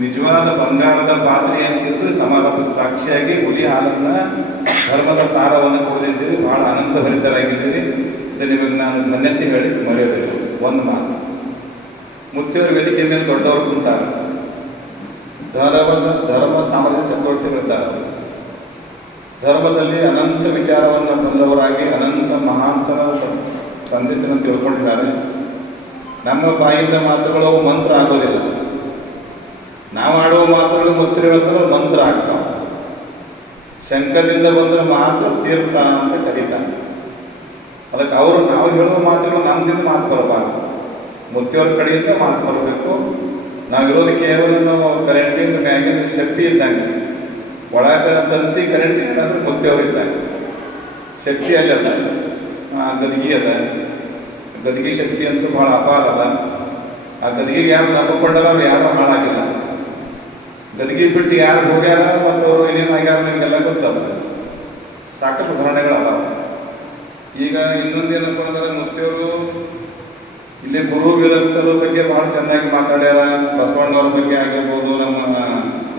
ನಿಜವಾದ ಬಂಗಾರದ ಪಾತ್ರೆ ಏನಿದ್ರು ಸಮಾರಂಭಕ್ಕೆ ಸಾಕ್ಷಿಯಾಗಿ ಹುಲಿ ಹಾಲನ್ನು ಧರ್ಮದ ಸಾರವನ್ನು ಕೊಡದಿದ್ದೀರಿ. ಬಹಳ ಆನಂದ ಭರಿತರಾಗಿದ್ದೀರಿ. ಇದು ನಿಮಗೆ ನಾನು ಧನ್ಯತೆ ಹೇಳಿ ಮರೆಯೋದಿಲ್ಲ. ಒಂದು ಮಾತು, ಮುತ್ತಿಯವರ ವೇದಿಕೆ ಮೇಲೆ ದೊಡ್ಡವರು ಕುಂತಾರೆ, ಧರ್ಮ ಸಾಮಾಜಿಕ ಚಟುವಟಿಕೆಗಳಿದ್ದಾರೆ. ಧರ್ಮದಲ್ಲಿ ಅನಂತ ವಿಚಾರವನ್ನು ಬಂದವರಾಗಿ ಅನಂತ ಮಹಾಂತರ ಸಂದೇಶವನ್ನು ತಿಳ್ಕೊಂಡಿದ್ದಾರೆ. ನಮ್ಮ ಬಾಯಿಂದ ಮಾತುಗಳು ಮಂತ್ರ ಆಗೋದಿಲ್ಲ. ನಾವು ಆಡುವ ಮಾತುಗಳು ಮುತ್ತಿರ ಮಂತ್ರ ಆಗ್ತಾವೆ. ಶಂಕದಿಂದ ಬಂದರೆ ಮಾತ್ರ ತೀರ್ಥ ಅಂತ ಕರೀತಾರೆ. ಅದಕ್ಕೆ ನಾವು ಹೇಳುವ ಮಾತುಗಳು ನಮ್ಮದಿಂದ ಮಾತು ಬರಬಾರ್ದು, ಮುತ್ತಿಯವರ ಕಡೆಯಿಂದ ಮಾತು ಬರಬೇಕು. ನಾವಿರೋದು ಕೇವಲ ನಾವು ಕರೆಂಟಿನ ಮ್ಯಾಗಿನ ಶಕ್ತಿ ಇದ್ದಂಗೆ, ಒಳಗ ತಂತಿ ಕರೆಂಟ್ ಏನಾದರೂ ಮುತ್ತಿಯವರು ಇದ್ದಂಗೆ. ಶಕ್ತಿ ಅಲ್ಲದ ಗದಗಿ ಅದ, ಗದಗಿ ಶಕ್ತಿ ಅಂತೂ ಭಾಳ ಅಪಾರ ಅದ. ಆ ಗದಗಿಗೆ ಯಾರು ನಂಬಿಕೊಂಡಾರ ಅವ್ರು ಯಾರೂ ಹಾಳಾಗಿಲ್ಲ. ಗದಗಿ ಬಿಟ್ಟು ಯಾರು ಹೋಗ್ಯಾರ ಮತ್ತು ಅವರು ಏನೇನು ಆಗ್ಯಾರ ನಿಮಗೆಲ್ಲ ಗೊತ್ತದ. ಸಾಕಷ್ಟು ಉದಾಹರಣೆಗಳದಾವ. ಈಗ ಇನ್ನೊಂದೇನಪ್ಪ ಅಂದ್ರೆ ಮುತ್ತಿಯವರು ಇಲ್ಲಿ ಗುರು ವಿರಕ್ತರ ಬಗ್ಗೆ ಭಾಳ ಚೆನ್ನಾಗಿ ಮಾತಾಡ್ಯಾರ. ಬಸವಣ್ಣವ್ರ ಬಗ್ಗೆ ಆಗಿರ್ಬೋದು, ನಮ್ಮ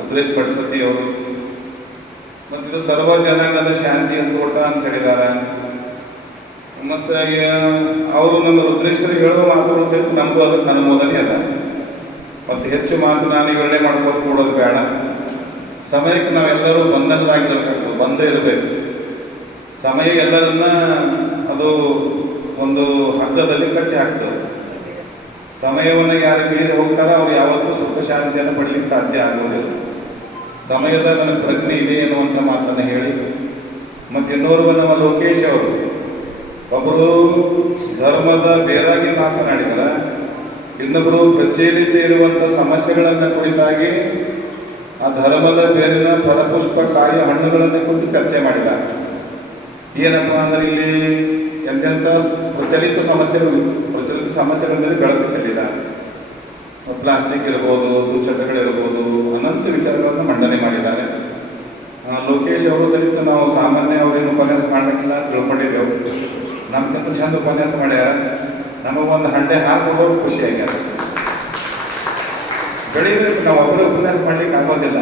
ಉಪದೇಶ ಪಟಪತಿ ಅವರು. ಮತ್ತು ಇದು ಸರ್ವ ಜನಾಂಗದ ಶಾಂತಿ ತೋಟ ಅಂತ ಹೇಳಿದ್ದಾರೆ. ಮತ್ತು ಅವರು ನಮ್ಮ ರುದ್ರೇಶ್ವರಿ ಹೇಳುವ ಮಾತುಗಳು ಸಹಿತ ನಮಗೂ ಅದಕ್ಕೆ ಅನುಮೋದನೆ ಅದ. ಮತ್ತು ಹೆಚ್ಚು ಮಾತು ನಾನು ವಿವರಣೆ ಮಾಡ್ಕೊಂಡು ಕೊಡೋದು ಬೇಡ. ಸಮಯಕ್ಕೆ ನಾವೆಲ್ಲರೂ ಬಂಧನರಾಗಿರ್ಬೇಕಾಗ್ತದೆ, ಬಂದ ಇರಬೇಕು. ಸಮಯ ಎಲ್ಲರನ್ನ ಅದು ಒಂದು ಹಗ್ಗದಲ್ಲಿ ಕಟ್ಟಿ ಹಾಕ್ತದೆ. ಸಮಯವನ್ನು ಯಾರು ಮೀರಿ ಹೋಗ್ತಾರೋ ಅವ್ರು ಯಾವತ್ತೂ ಸುಖ ಶಾಂತಿಯನ್ನು ಪಡಲಿಕ್ಕೆ ಸಾಧ್ಯ ಆಗುವುದಿಲ್ಲ. ಸಮಯದ ನನಗೆ ಪ್ರಜ್ಞೆ ಇದೆ ಎನ್ನುವಂಥ ಮಾತನ್ನು ಹೇಳಿ, ಮತ್ತು ಇನ್ನೋರ್ವ ನಮ್ಮ ಲೋಕೇಶ್ ಅವರು ಒಬ್ಬರು ಧರ್ಮದ ಬೇರಾಗಿ ಮಾತನಾಡಿದರೆ, ಇನ್ನೊಬ್ಬರು ಪ್ರಚಲಿತ ಇರುವಂಥ ಸಮಸ್ಯೆಗಳನ್ನು ಕುರಿತಾಗಿ ಆ ಧರ್ಮದ ಬೇರಿನ ಫಲಪುಷ್ಪ ಕಾಯಿ ಹಣ್ಣುಗಳನ್ನು ಕುರಿತು ಚರ್ಚೆ ಮಾಡಿದ್ದಾರೆ. ಏನಪ್ಪ ಅಂದರೆ ಇಲ್ಲಿ ಎಂತೆಂಥ ಪ್ರಚಲಿತ ಸಮಸ್ಯೆಗಳ ಮೇಲೆ ಬೆಳಕು ಚೆಲ್ಲಿದ್ದಾರೆ. ಪ್ಲಾಸ್ಟಿಕ್ ಇರ್ಬೋದು, ದುಶ್ಚಟಗಳಿರ್ಬೋದು, ಅನಂತ ವಿಚಾರಗಳನ್ನು ಮಂಡನೆ ಮಾಡಿದ್ದಾರೆ. ಲೋಕೇಶ್ ಅವರು ಸಹಿತ ನಾವು ಸಾಮಾನ್ಯ ಅವರೇನು ಉಪನ್ಯಾಸ ಮಾಡಲಿಕ್ಕಿಲ್ಲ ತಿಳ್ಕೊಂಡಿದ್ದೆವು. ನಮ್ಗಿಂತ ಚಂದ ಉಪನ್ಯಾಸ ಮಾಡ್ಯಾರ. ನಮಗೊಂದು ಹಂಡೆ ಹಾಕೋದು ಖುಷಿಯಾಗ್ಯಾರ. ಬೆಳಿಬೇಕು, ನಾವು ಒಬ್ಬರೇ ಉಪನ್ಯಾಸ ಮಾಡ್ಲಿಕ್ಕೆ ಆಗೋದಿಲ್ಲ.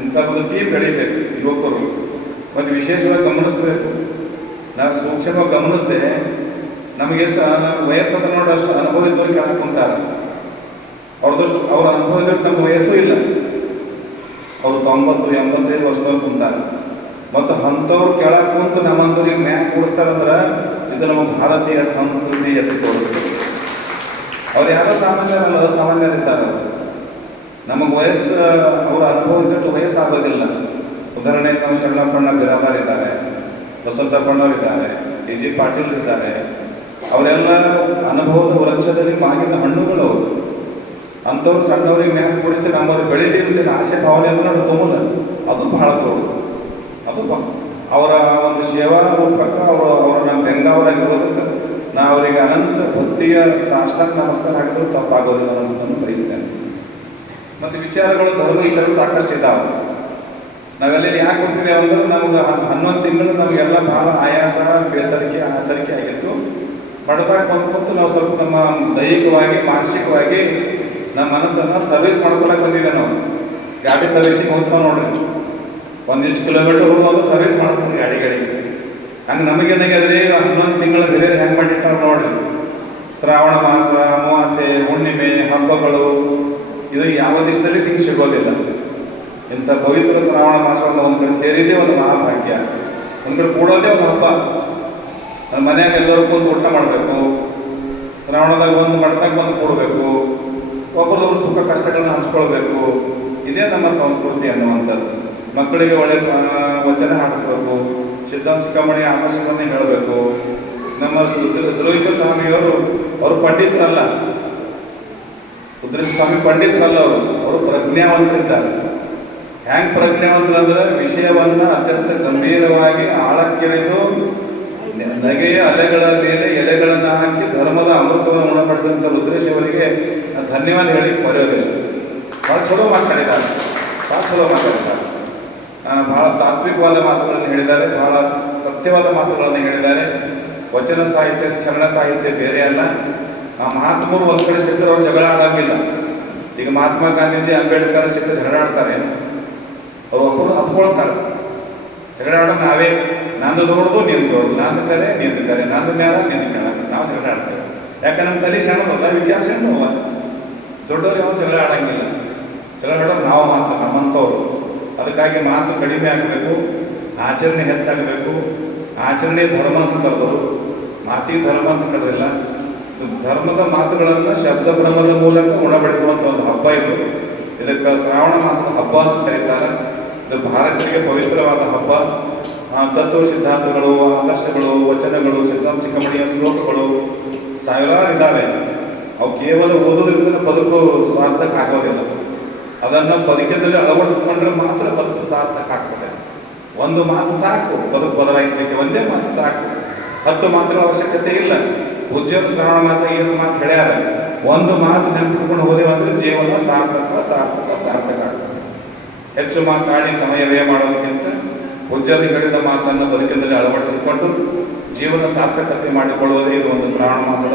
ಇಂಥ ಒಂದು ಟೀಮ್ ಬೆಳಿಬೇಕು ಯುವಕರು. ಒಂದು ವಿಶೇಷವಾಗಿ ಗಮನಿಸಬೇಕು. ನಾವು ಸೂಕ್ಷ್ಮವಾಗಿ ಗಮನಿಸದೆ ನಮಗೆಷ್ಟು ವಯಸ್ಸನ್ನು ನೋಡಿ ಅಷ್ಟು ಅನುಭವ ಇದ್ದವ್ರು ಕೆಳಗೆ ಕುಂತಾರೆ. ಅವ್ರ ಅನುಭವ ಇದ್ದವ್ರು ನಮ್ಮ ವಯಸ್ಸು ಇಲ್ಲ. ಅವರು 90-85 ವರ್ಷದವ್ರು ಕುಂತಾರೆ. ಮತ್ತು ಅಂಥವ್ರು ಕೆಳಗೆ ಕುಂತು ನಮ್ಮಂಥವ್ರಿಗೆ ಮ್ಯಾಕ್ ಕೂಡಿಸ್ತಾರಂದ್ರೆ ಇದು ನಮ್ಮ ಭಾರತೀಯ ಸಂಸ್ಕೃತಿ ಎತ್ತಿ ತೋರಿಸ್ತದೆ. ಅವ್ರು ಯಾರೋ ಸಾಮಾನ್ಯರಲ್ಲ, ಅಸಾಮಾನ್ಯರಿದ್ದಾರೆ. ನಮಗೆ ವಯಸ್ಸು ಅವರ ಅನುಭವ ಇದ್ದಷ್ಟು ವಯಸ್ಸಾಗೋದಿಲ್ಲ. ಉದಾಹರಣೆಗೆ ನಾವು ಶರಣಪ್ಪಣ್ಣ ಬಿರಾದಾರ್ ಇದ್ದಾರೆ, ಬಸವಣ್ಣವರಿದ್ದಾರೆ, ಡಿ ಜಿ ಪಾಟೀಲ್ ಇದ್ದಾರೆ. ಅವರೆಲ್ಲ ಅನುಭವದ ವೃಕ್ಷದಲ್ಲಿ ಮಾಗಿದ ಹಣ್ಣುಗಳು. ಅಂಥವ್ರು ಸಣ್ಣವ್ರಿಗೆ ಮ್ಯಾಕ್ ಕೂಡಿಸಿ ನಮ್ಮವ್ರಿಗೆ ಬೆಳೀಲಿ ಆಸೆ ಭಾವನೆಯನ್ನು ನಾವು ತೊಗೊಂಡ ಅದು ಬಹಳ ತೋರು. ಅದು ಅವರ ಒಂದು ಸೇವಾ ರೂಪಕ್ಕೆ ಅವರ ಬೆಂಗಾವರಾಗಿರೋದಕ್ಕೆ ನಾ ಅವರಿಗೆ ಅನಂತ ಭಕ್ತಿಯ ಸಾಷ್ಟಾಂಗ ನಮಸ್ಕಾರ ಹಾಕಿದ್ರು ತಪ್ಪಾಗೋದಿಲ್ಲ ಅನ್ನೋದನ್ನು ಬಯಸ್ತೇನೆ. ಮತ್ತು ವಿಚಾರಗಳು ಧರ್ಮ ವಿಚಾರಗಳು ಸಾಕಷ್ಟು ಇದ್ದಾವೆ. ನಾವೆಲ್ಲ ಯಾಕೆ ಹೋಗ್ತಿದ್ದೇವೆ ಅಂದ್ರೆ ನಮ್ಗೆ 11 ತಿಂಗಳು ನಮಗೆಲ್ಲ ಭಾಳ ಆಯಾಸ, ಬೇಸರಿಕೆ ಆಗಿತ್ತು. ಬಡದಾಗ ಬಂದ್ಕೊಟ್ಟು ನಾವು ಸ್ವಲ್ಪ ನಮ್ಮ ದೈಹಿಕವಾಗಿ, ಮಾನಸಿಕವಾಗಿ ನಮ್ಮ ಮನಸ್ಸನ್ನು ಸರ್ವಿಸ್ ಮಾಡ್ಕೊಳಕ್ಕೆ ಬಂದಿದ್ದೆ. ನಾವು ಗಾಡಿ ಸರ್ವಿಸಿಗೆ ಹೋಗ್ತಾವೆ ನೋಡ್ರಿ, ಒಂದಿಷ್ಟು ಕಿಲೋಮೀಟರ್ ಹೋಗೋದು ಸರ್ವಿಸ್ ಮಾಡ್ತೀವಿ ಗಾಡಿಗಳಿಗೆ. ಹಂಗೆ ನಮಗೇನಾಗ್ಯದ್ರಿ 11 ತಿಂಗಳ ಬೆಲೆ ಹೆಂಗೆ ಮಾಡಿಟ್ಟಾರೆ ನೋಡ್ರಿ. ಶ್ರಾವಣ ಮಾಸ, ಅಮಾವಾಸ್ಯೆ, ಹುಣ್ಣಿಮೆ, ಹಬ್ಬಗಳು, ಇದು ಯಾವ ದೇಶದಲ್ಲಿ ಹಿಂಗೆ ಸಿಗೋದಿಲ್ಲ. ಇಂಥ ಪವಿತ್ರ ಶ್ರಾವಣ ಮಾಸವನ್ನು ಒಂದು ಕಡೆ ಸೇರಿದೇ ಒಂದು ಮಹಾಭಾಗ್ಯ. ಒಂದು ಕಡೆ ಕೂಡೋದೇ ಒಂದು ಹಬ್ಬ. ನಮ್ಮ ಮನ್ಯಾಗ ಎಲ್ಲರೂ ಕೂತು ಊಟ ಮಾಡಬೇಕು. ಶ್ರಾವಣದಾಗ ಒಂದು ಮಠದಾಗ ಬಂದು ಕೂಡಬೇಕು. ಒಬ್ಬರೊಬ್ಬರು ಸುಖ ಕಷ್ಟಗಳನ್ನ ಹಂಚ್ಕೊಳ್ಬೇಕು. ಇದೇ ನಮ್ಮ ಸಂಸ್ಕೃತಿ ಅನ್ನುವಂಥದ್ದು. ಮಕ್ಕಳಿಗೆ ಒಳ್ಳೆ ವಚನ ಹಾಡಿಸ್ಬೇಕು. ಸಿದ್ಧಾಂತ ಶಿಖಾಮಣಿ ಆದರ್ಶಗಳನ್ನೇ ಹೇಳಬೇಕು. ನಮ್ಮ ರುದ್ರೇಶ್ವರ ಸ್ವಾಮಿಯವರು ಅವರು ಪಂಡಿತರಲ್ಲ, ರುದ್ರೇಶ್ವರ ಸ್ವಾಮಿ ಪಂಡಿತರಲ್ಲ. ಅವರು ಪ್ರಜ್ಞಾವಂತರಿದ್ದಾರೆ. ಹ್ಯಾಂಗೆ ಪ್ರಜ್ಞಾವಂತರಂದ್ರೆ ವಿಷಯವನ್ನು ಅತ್ಯಂತ ಗಂಭೀರವಾಗಿ ಆಳಕ್ಕಿಳಿದು ನಗೆಯ ಅಲೆಗಳ ಮೇಲೆ ಎಲೆಗಳನ್ನು ಹಾಕಿ ಧರ್ಮದ ಅಮೃತವನ್ನು ಉಣಪಡಿಸಿದಂಥ ರುದ್ರೇಶ್ ಅವರಿಗೆ ಧನ್ಯವಾದ ಹೇಳಿ ಮರೆಯೋದಿಲ್ಲ. ಭಾಳ ಚಲೋ ಮಾತಾಡಿದ್ದಾರೆ. ಭಾಳ ತಾತ್ವಿಕವಾದ ಮಾತುಗಳನ್ನು ಹೇಳಿದ್ದಾರೆ. ಬಹಳ ಸತ್ಯವಾದ ಮಾತುಗಳನ್ನು ಹೇಳಿದ್ದಾರೆ. ವಚನ ಸಾಹಿತ್ಯ, ಚರಣ ಸಾಹಿತ್ಯ ಬೇರೆ ಅಲ್ಲ. ಆ ಮಹಾತ್ಮರು ಒಂದು ಕಡೆ ಸಿಕ್ಕರೆ ಅವ್ರು ಜಗಳ ಆಡೋಂಗಿಲ್ಲ. ಈಗ ಮಹಾತ್ಮ ಗಾಂಧೀಜಿ ಅಂಬೇಡ್ಕರ್ ಸಿಕ್ಕ ಜಗಳಾಡ್ತಾರೆ, ಅವರು ಅಪ್ಕೊಳ್ತಾರೆ. ಜಗಳಾಡೋ ನಾವೇ, ನಂದು ದೊಡ್ಡದು ನಿಂದು ದೊಡ್ಡದು, ನಂದು ಕರೆ ನಿಂದು ಕರೆ, ನಂದು ಮ್ಯಾಲ ನಿಂದು ಮ್ಯಾಲ, ನಾವು ಜಗಳ ಆಡ್ತೇವೆ. ಯಾಕಂದ್ರೆ ನಮ್ಮ ತಲೆ ಸಣ್ಣದಲ್ಲ, ವಿಚಾರ ಸಣ್ಣವಲ್ಲ. ದೊಡ್ಡವ್ರು ಯಾವ ಜಗಳ ಆಡಂಗಿಲ್ಲ. ಜಗಳ ಆಡೋದು ನಾವು ಮಾತ್ರ, ನಮ್ಮಂಥವ್ರು. ಅದಕ್ಕಾಗಿ ಮಾತು ಕಡಿಮೆ ಆಗಬೇಕು, ಆಚರಣೆ ಹೆಚ್ಚಾಗಬೇಕು. ಆಚರಣೆ ಧರ್ಮ ಅಂತ ಕರೆದರು, ಮಾತಿಗೆ ಧರ್ಮ ಅಂತ ಕರೆದಿಲ್ಲ. ಧರ್ಮದ ಮಾತುಗಳನ್ನು ಶಬ್ದ ಭ್ರಮದ ಮೂಲಕ ಉಣಬಡಿಸುವಂಥ ಒಂದು ಹಬ್ಬ ಇದು. ಇದಕ್ಕೆ ಶ್ರಾವಣ ಮಾಸದ ಹಬ್ಬ ಅಂತ ಕರೀತಾರೆ. ಇದು ಭಾರತೀಯರಿಗೆ ಪವಿತ್ರವಾದ ಹಬ್ಬ. ತತ್ವ ಸಿದ್ಧಾಂತಗಳು, ಆದರ್ಶಗಳು, ವಚನಗಳು, ಸಿದ್ಧಾಂತ ಶಿಖಮಣಿಯ ಶ್ಲೋಕಗಳು ಸಾವಿರಾರು ಇದ್ದಾವೆ. ಅವು ಕೇವಲ ಓದೋದ್ರಿಂದ ಬದುಕು ಸಾರ್ಥಕ ಆಗೋದಿಲ್ಲ. ಅದನ್ನು ಬದುಕಿನಲ್ಲಿ ಅಳವಡಿಸ್ಕೊಂಡ್ರೆ ಮಾತ್ರ ಬದುಕು ಸಾರ್ಥಕ ಆಗ್ತದೆ. ಒಂದು ಮಾತು ಸಾಕು ಬದುಕು ಬದಲಾಯಿಸಲಿಕ್ಕೆ, ಒಂದೇ ಮಾತು ಸಾಕು. 10 ಮಾತುಗಳ ಅವಶ್ಯಕತೆ ಇಲ್ಲ. ಪೂಜ್ಯರು ಶ್ರಾವಣ ಮಾಸ ಏಸು ಮಾತು ಹೇಳ್ಯಾರ. ಒಂದು ಮಾತು ನೆನಪಿಟ್ಕೊಂಡು ಹೋದೇವು ಅಂದರೆ ಜೀವನ ಸಾರ್ಥಕ ಸಾರ್ಥಕ ಸಾರ್ಥಕ ಆಗ್ತದೆ. ಹೆಚ್ಚು ಮಾತಾಡಿ ಸಮಯ ವ್ಯಯ ಮಾಡೋದಕ್ಕಿಂತ ಪೂಜ್ಯರು ಹೇಳಿದ ಮಾತನ್ನು ಬದುಕಿನಲ್ಲಿ ಅಳವಡಿಸಿಕೊಂಡು ಜೀವನ ಸಾರ್ಥಕತೆ ಮಾಡಿಕೊಳ್ಳುವುದೇ ಇದು ಒಂದು ಶ್ರಾವಣ ಮಾಸದ